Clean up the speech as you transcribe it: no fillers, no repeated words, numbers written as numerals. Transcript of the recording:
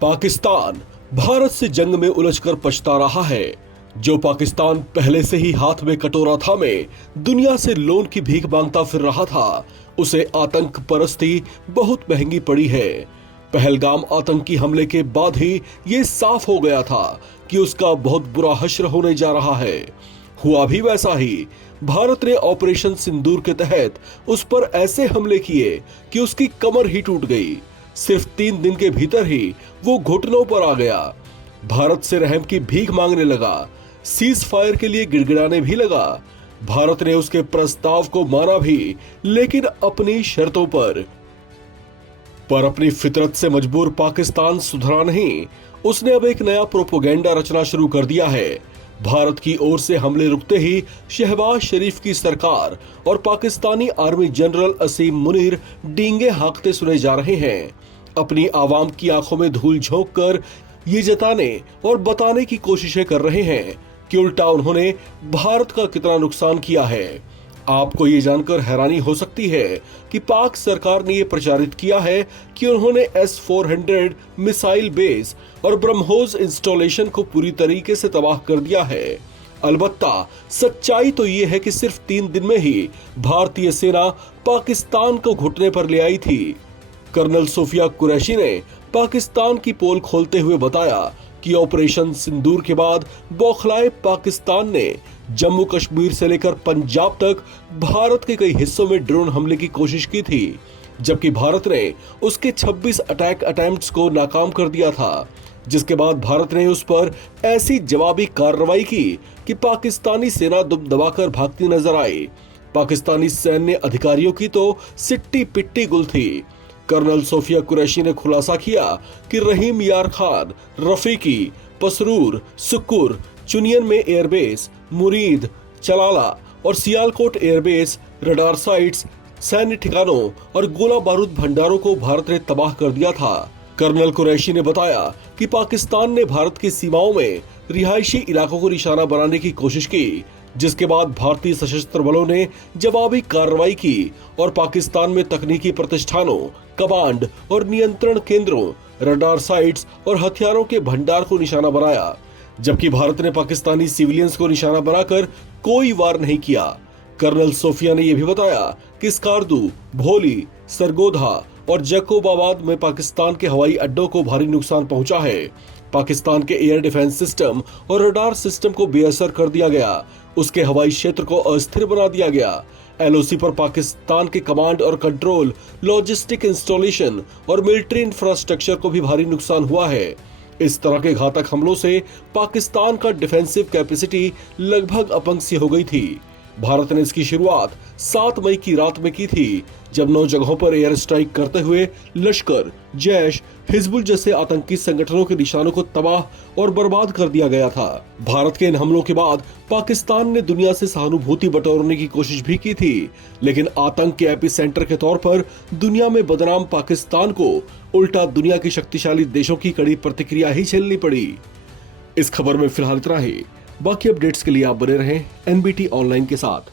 पाकिस्तान भारत से जंग में उलझकर पछता रहा है। जो पाकिस्तान पहले से ही हाथ में कटोरा थामे दुनिया से लोन की भीख मांगता फिर रहा था, उसे आतंक परस्ती बहुत महंगी पड़ी है। पहलगाम आतंकी हमले के बाद ही ये साफ हो गया था कि उसका बहुत बुरा हश्र होने जा रहा है। हुआ भी वैसा ही। भारत ने ऑपरेशन सिंदूर के तहत उस पर ऐसे हमले किए कि उसकी कमर ही टूट गई। सिर्फ 3 दिन के भीतर ही वो घुटनों पर आ गया। भारत से रहम की भीख मांगने लगा, सीज फायर के लिए गिड़गिड़ाने भी लगा। भारत ने उसके प्रस्ताव को माना भी, लेकिन अपनी शर्तों पर अपनी फितरत से मजबूर पाकिस्तान सुधरा नहीं। उसने अब एक नया प्रोपोगेंडा रचना शुरू कर दिया है। भारत की ओर से हमले रुकते ही शहबाज शरीफ की सरकार और पाकिस्तानी आर्मी जनरल असीम मुनीर डींगे हाँकते सुने जा रहे हैं। अपनी आवाम की आंखों में धूल झोंक कर ये जताने और बताने की कोशिशें कर रहे हैं कि उल्टा उन्होंने भारत का कितना नुकसान किया है। आपको ये जानकर हैरानी हो सकती है कि पाक सरकार ने ये प्रचारित किया है कि उन्होंने S-400 मिसाइल बेस और ब्रह्मोस इंस्टॉलेशन को पूरी तरीके से तबाह कर दिया है। अलबत्ता सच्चाई तो ये है कि सिर्फ 3 दिन में ही भारतीय सेना पाकिस्तान को घुटने पर ले आई थी। कर्नल सोफिया कुरैशी ने पाकिस्तान की पोल खोलते हुए बताया कि ऑपरेशन सिंदूर के बाद बौखलाए पाकिस्तान ने जम्मू कश्मीर से लेकर पंजाब तक भारत के कई हिस्सों में ड्रोन हमले की कोशिश की थी, जबकि भारत ने उसके 26 अटैक अटेम्प्ट्स को नाकाम कर दिया था। जिसके बाद भारत ने उस पर ऐसी जवाबी कार्रवाई की कि पाकिस्तानी सेना दुम दबाकर भागती नजर आई। पाकिस्तानी सैन्य अधिकारियों की तो सिट्टी पिट्टी गुल थी। कर्नल सोफिया कुरैशी ने खुलासा किया कि रहीम यार खान, रफीकी, पसरूर, सुक्कुर, चुनियन में एयरबेस, मुरीद, चलाला और सियालकोट एयरबेस, रडार साइट्स, सैन्य ठिकानों और गोला बारूद भंडारों को भारत ने तबाह कर दिया था। कर्नल कुरैशी ने बताया कि पाकिस्तान ने भारत की सीमाओं में रिहायशी इलाकों को निशाना बनाने की कोशिश की, जिसके बाद भारतीय सशस्त्र बलों ने जवाबी कार्रवाई की और पाकिस्तान में तकनीकी प्रतिष्ठानों, कमांड और नियंत्रण केंद्रों, रडार साइट्स और हथियारों के भंडार को निशाना बनाया। जबकि भारत ने पाकिस्तानी सिविलियंस को निशाना बनाकर कोई वार नहीं किया। कर्नल सोफिया ने यह भी बताया कि स्कार्दू, भोली, सरगोधा और जैकोबाबाद में पाकिस्तान के हवाई अड्डों को भारी नुकसान पहुंचा है। पाकिस्तान के एयर डिफेंस सिस्टम और रडार सिस्टम को बेअसर कर दिया गया। उसके हवाई क्षेत्र को अस्थिर बना दिया गया। LOC पर पाकिस्तान के कमांड और कंट्रोल, लॉजिस्टिक इंस्टॉलेशन और मिलिट्री इंफ्रास्ट्रक्चर को भी भारी नुकसान हुआ है। इस तरह के घातक हमलों से पाकिस्तान का डिफेंसिव कैपेसिटी लगभग अपंग सी हो गई थी। भारत ने इसकी शुरुआत 7 मई की रात में की थी, जब 9 जगहों पर एयर स्ट्राइक करते हुए लश्कर, जैश, हिजबुल जैसे आतंकी संगठनों के निशानों को तबाह और बर्बाद कर दिया गया था। भारत के इन हमलों के बाद पाकिस्तान ने दुनिया से सहानुभूति बटोरने की कोशिश भी की थी, लेकिन आतंक के एपी सेंटर के तौर पर दुनिया में बदनाम पाकिस्तान को उल्टा दुनिया के शक्तिशाली देशों की कड़ी प्रतिक्रिया ही झेलनी पड़ी। इस खबर में फिलहाल इतना ही। बाकी अपडेट्स के लिए आप बने रहें NBT ऑनलाइन के साथ।